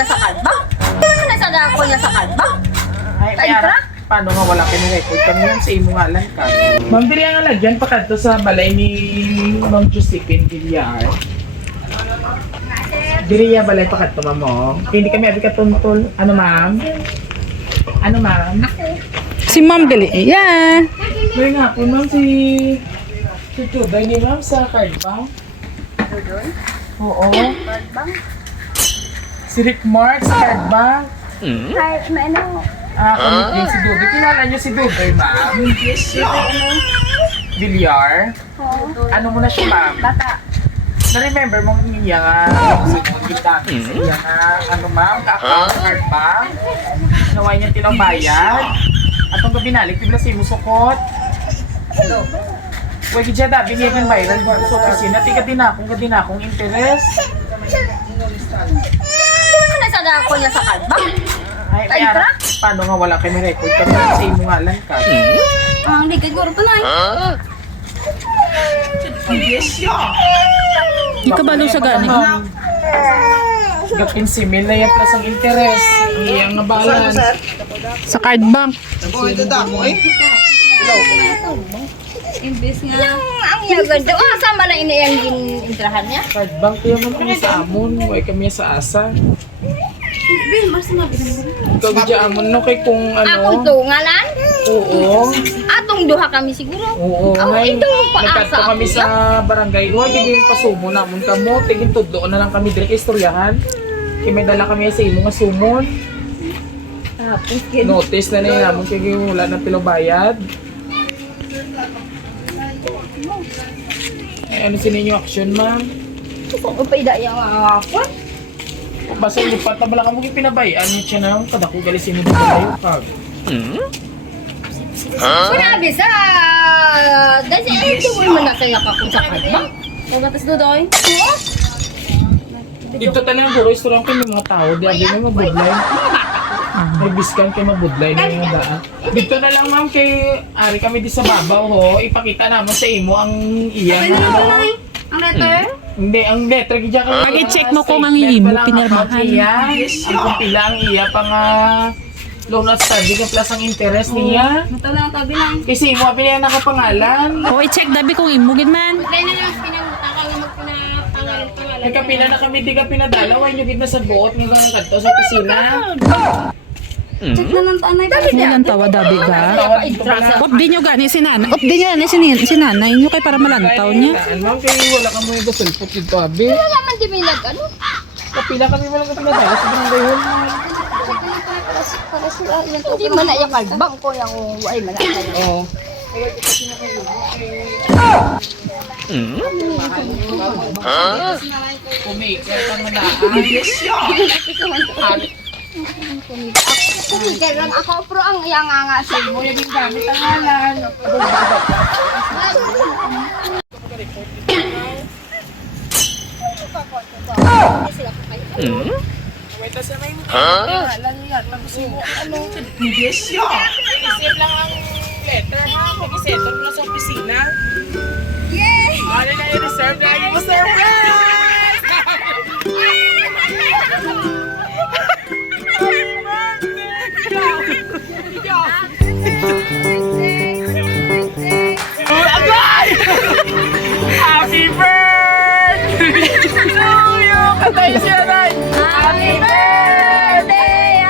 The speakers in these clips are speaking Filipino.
niya sa kalba? Ano sa dako niya sa kalba? Ay, mayara. Paano nga wala kayo record? Kami lang sa imo nga lang ka. Ma'am, dili ang alagyan pa kadto sa balay ni Ma'am Josephine Villar. Dili ya balay pa kadto, ma'am. Oh. Hindi kami abi katuntol. Ano, ma'am? Ano, ma'am? Si Ma'am Gali. Yeah. May nga po, ma'am, si Tuday ni ma'am sa card bank. Oo. Card bank? Si Rick Mark sa card bank. Kahit may ano. Kami din si Dudoy. Kilala niyo si Dudoy, ma'am? Villar. Ano mo na siya, ma'am? Bata. Na-remember mo niya nga sa kita sa iya nga ano ma'am, ka-account sa card bank. Naway niya tilang bayad. At ang binalik, bigla si Musukot. Huwag dyan da, binigyan viral dito sa opisina. Tiga din akong interest. Ano na sa dako niya sa kalba? Ay, mayara. Paano nga wala kayo record? Kami lang sa imo nga lang ka. Ang ligay ko rin pala eh. Di ka balo sa gani. Gapin si Mil na yan plus ang interest. Iyang nga balance. Sa card bank. Imbis nga. Ang yagan daw. Sama lang inayang intrahan niya. Card bank kaya man kami sa amon. Huwag kami sa asa. Bil, mas mabilang. Ikaw dyan amon no kay kung Akong ano. tungalan? Oo. Atong duha kami siguro. Oo. Oh, Ngay, ito paasa nagkanto kami ako sa barangay. Huwag tiging pasumo namon kamo. Tiging tudlo na lang kami direk istoryahan. Kaya may dala kami sa imo nga sumon. Tapos, Notice na na namon kaya wala ng pilobayad. Eh, ano sininyo action, ma'am? kung pa idaya nga ako. Basta lipat na bala ka mo pinabayaan niya siya na kadako gali sino ba tayo kag. Sinabi sa... Dahil siya, hindi mo naman nasaya ka kung sa kalba. Pagatas dodoy. Oo. Dito tanan duro istorya ko ng mga tao, di abi may mabudlay. May biskan kay mabudlay na yung daan. Dito na lang ma'am kay ari kami di sa babaw ho, ipakita namon sa imo ang iya nga ano. Ang letter? Hindi, ang letra gidya ka. Pag-i-check mo kung ang imo pinirmahan. Ang kung pila ang iya pa nga loan outstanding nga plus ang interest niya. Mataw na ang tabi lang. Kasi imo abi na nakapangalan. O i-check dabi kung imo gid man. Dahil na lang pinangutang ka nga magpinapangalan. Nagkapila na kami, di ka pinadala, why nyo gid na sa buot ng mga kanto sa opisina. Check na lang tanay. Mo lang tawa dabi ka. Tawad dito pala. Op di nyo gani si nanay. Op di nyo gani si nanay nyo kay para malantaw niya. Ma'am, kaya wala ka mo yung gasulpot dito, abi. Wala naman di may ano. Kapila kami wala ka pinadala sa barangay hall. Para sila yan. Hindi man na yung kalbang ko yung ay malakay. Oo. Kumikir ka mo na. Kumigil lang ako pero ang iyang nga sa Mo yung gamit ang ngalan. Wait, sa may mo. Laliyan, tapos mo, ano? Yes, Isip lang ang letter, ha? Mag-isettle mo na sa opisina. Yay! Ano na i-reserve na? Yung surprise! Happy birthday to you! Katay siya, Nay! Happy birthday!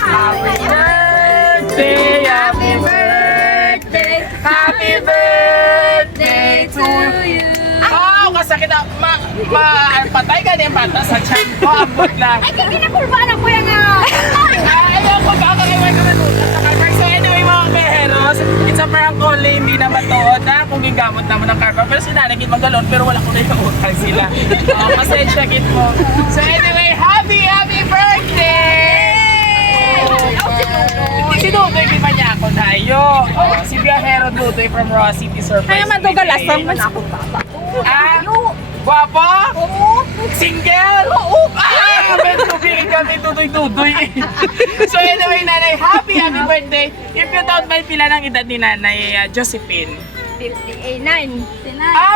Happy birthday! Happy birthday! Happy birthday to you! Oh, kasakit na. Patay ka din bata sa tiyan ko. Abot lang. Ay, kami na kurban ako yan nga. Ayaw ko baka kayo may kamanutan sa car. So anyway mga keheros, it's a prank only, hindi na matuod na kung gigamot naman ng car. Pero sinanagin magalon pero wala ko na yung utang sila. Pasensya git mo. So anyway, happy birthday! Si Dudoy, di ba niya ako tayo? Si Biyahero Dudoy from Raw City Surprise. Kaya madugalasan man ako. Guwapo? Oo. Single? Oo. Medyo tubigin kami tutoy-tutoy. So anyway, nanay, happy birthday. If you don't mind, pila ng edad ni nanay Josephine? 59.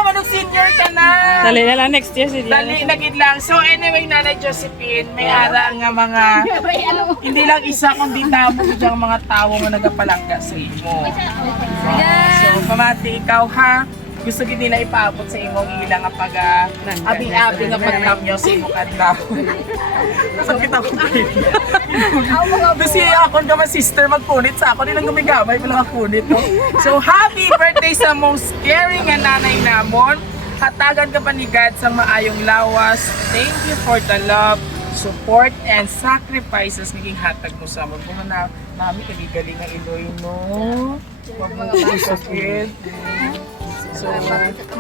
Manong senior ka na. Dali na lang next year si Dali, nagid lang. So anyway, Nanay Josephine, may ara nga mga, hindi lang isa kundi tamo diyang mga tao nga nagapalangga sa imo. So, pamati ikaw ha. Gusto gid nila ipaabot sa imong ilang nga pag abi-abi nga pagtamyaw sa imong adlaw. Sakit ako kayo. Kasi ako nga sister magpunit sa ako, nilang gumigamay pala kapunit. No? So happy birthday sa most caring nga nanay namon. Hatagan ka pa ni God sa maayong lawas. Thank you for the love, support, and sacrifices naging hatag mo sa amon. Kung na nami kagigaling nga Iloy, no? Huwag mo sakit. So,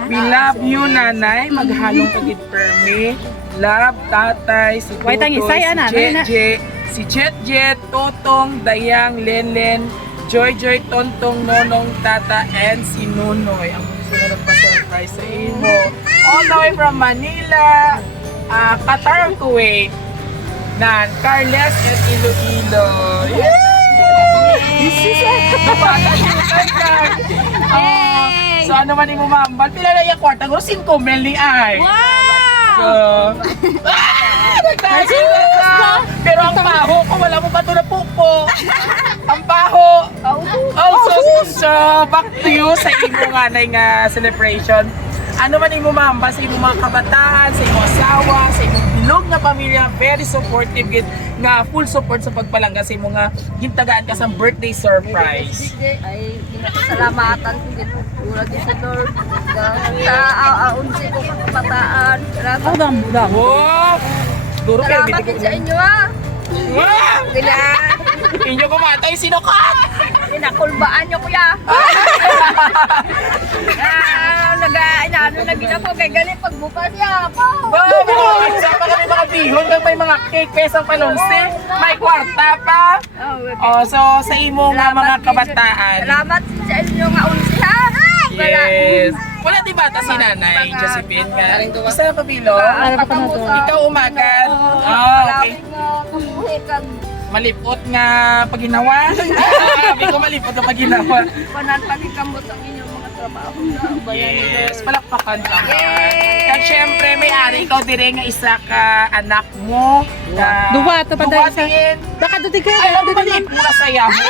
we love you, Nanay. Maghalong kagit permi. Love, tatay, si Wait, ang Tutoy, isay, ana, si Jet, Totong, Dayang, Lenlen, Joy, Tontong, Nonong, Tata, and si Nunoy. Ang gusto na nagpa-surprise sa imo. All the way from Manila, Qatar, Kuwait, na Carles and Iloilo. So ano man yung umambal, pila na yung kwarta ko, 5 mil ni ay. So, pero ang baho ko, wala mo ba ito na pupo? Ang baho. So back to you sa imo nga nga celebration. Ano man yung umambal sa imong mga kabataan, sa imong asawa, sa imong bilog na pamilya, very supportive gid nga full support sa pagpalangga sa imong nga gintagaan ka sa birthday surprise. Ay, salamatan ko dito. Tulad din sa door. Sa unsi ko kabataan. Salamat. dam. Wow! Duro pero Salamat din sa inyo ah. Wow! Sila. Inyo kumatay, sino ka? Pinakulbaan nyo kuya. Inaano na gina po. Kaya galing pagbukas niya po. Isa pa kami mga bihon, may mga cake, pesang palongse, may kwarta pa. So sa imo nga mga kabataan. Salamat sa inyo nga unsi ha. Yes. Wala di bata si Nanay Josephine nga. Isa na pabilo. Ikaw umagan. Okay. Malipot nga paginawa. Sabi ko malipot nga paginawa. Panatpagikambot ang inyong mga trabaho na. Yes, palakpakan naman. At syempre, may-ari ikaw dire nga isa ka anak mo. Duwa, ito pa dahil isa. Duwatin. Nakaduti ka. Ay, ano ba din? Mura saya mo.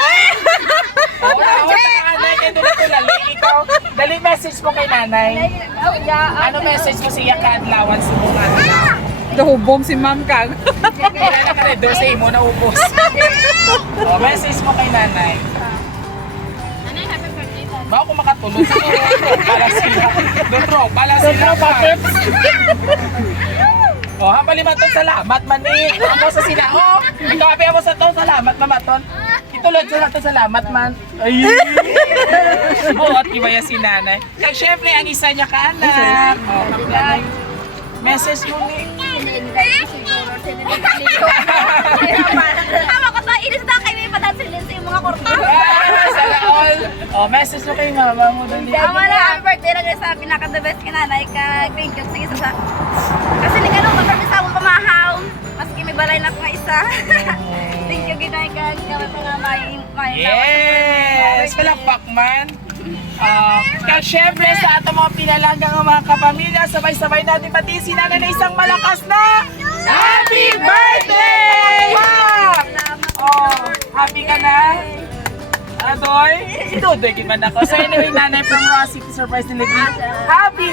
Wala ako sa kanay. Kaya tulad-tulali. Ikaw, dali message mo kay nanay. Ano message mo siya kaadlawan sa mga anak? Dahubong si Ma'am Kang. Kaya na ka rin doon sa imo na ubos. Message mo kay nanay. Nanay, happy birthday. Ba ako makatulog sa para sila. Dutro, para sila pa. Hambali man ton salamat man eh. Ako sa sila. Ikaw abi mo sa ton salamat mamaton. Itulod sa ton salamat man. Ay. Buot ibaya si nanay. Kaya syempre ang isa niya ka anak. Message mo ni. Tama ko to, inis na kayo may patansilin sa mga kurta. Sana all. Message mo kay mama mo dali. Tama na, happy birthday lang sa pinaka-the best ka nanay ka. Thank you. Sige, sa kasi ni ganun, mag-birthday sa akong pamahaw. Maski may balay na ko nga isa. Thank you, ginay ka. Gawin mo nga may Yes! Palakpak man. Kaya syempre sa ato mga pinalanggang mga kapamilya, sabay-sabay natin pati si nanay na isang malakas na Happy Birthday! Happy ka na? Adoy? Idodoy man ako. So anyway, nanay from Rosie to Surprise Delivery. Happy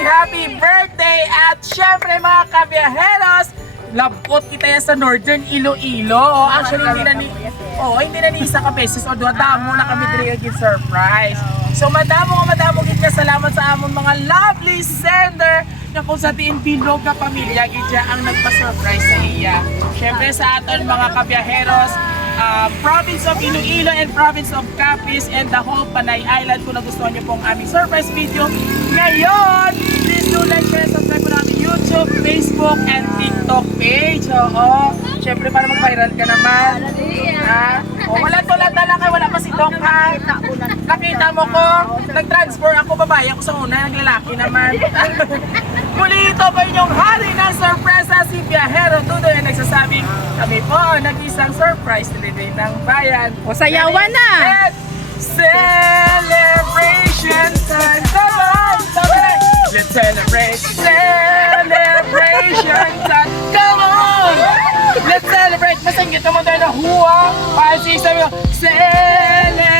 birthday! At syempre mga kabiyaheros, labot kita yan sa Northern Iloilo. Actually, hindi na ni isa ka beses o damo na kami diri surprise. So madamo gid ka salamat sa amon mga lovely sender na kung sa tiin bilog na pamilya gidya ang nagpa-surprise sa iya. Syempre sa aton mga kabiyaheros, province of Iloilo and province of Capiz and the whole Panay Island, kung nagustuhan niyo pong aming surprise video ngayon, please do like, share, subscribe po namin YouTube, Facebook, and TikTok page. Syempre para mag-viral ka naman. Wala tulad lang kayo, wala pa si Doc ha. Nakita mo ko, nag-transfer ako, babae ako sa una, naglalaki naman. Muli ito po inyong hari ng sorpresa, si Biyahero Tudoy ang nagsasabing kami po nag-isang surprise delivery ng bayan. O sayawan na! At Celebration time! Come on! Let's celebrate! Celebration time! Come on! Let's celebrate! Masang kita mo tayo na huwa! Pasi sabi mo, celebration!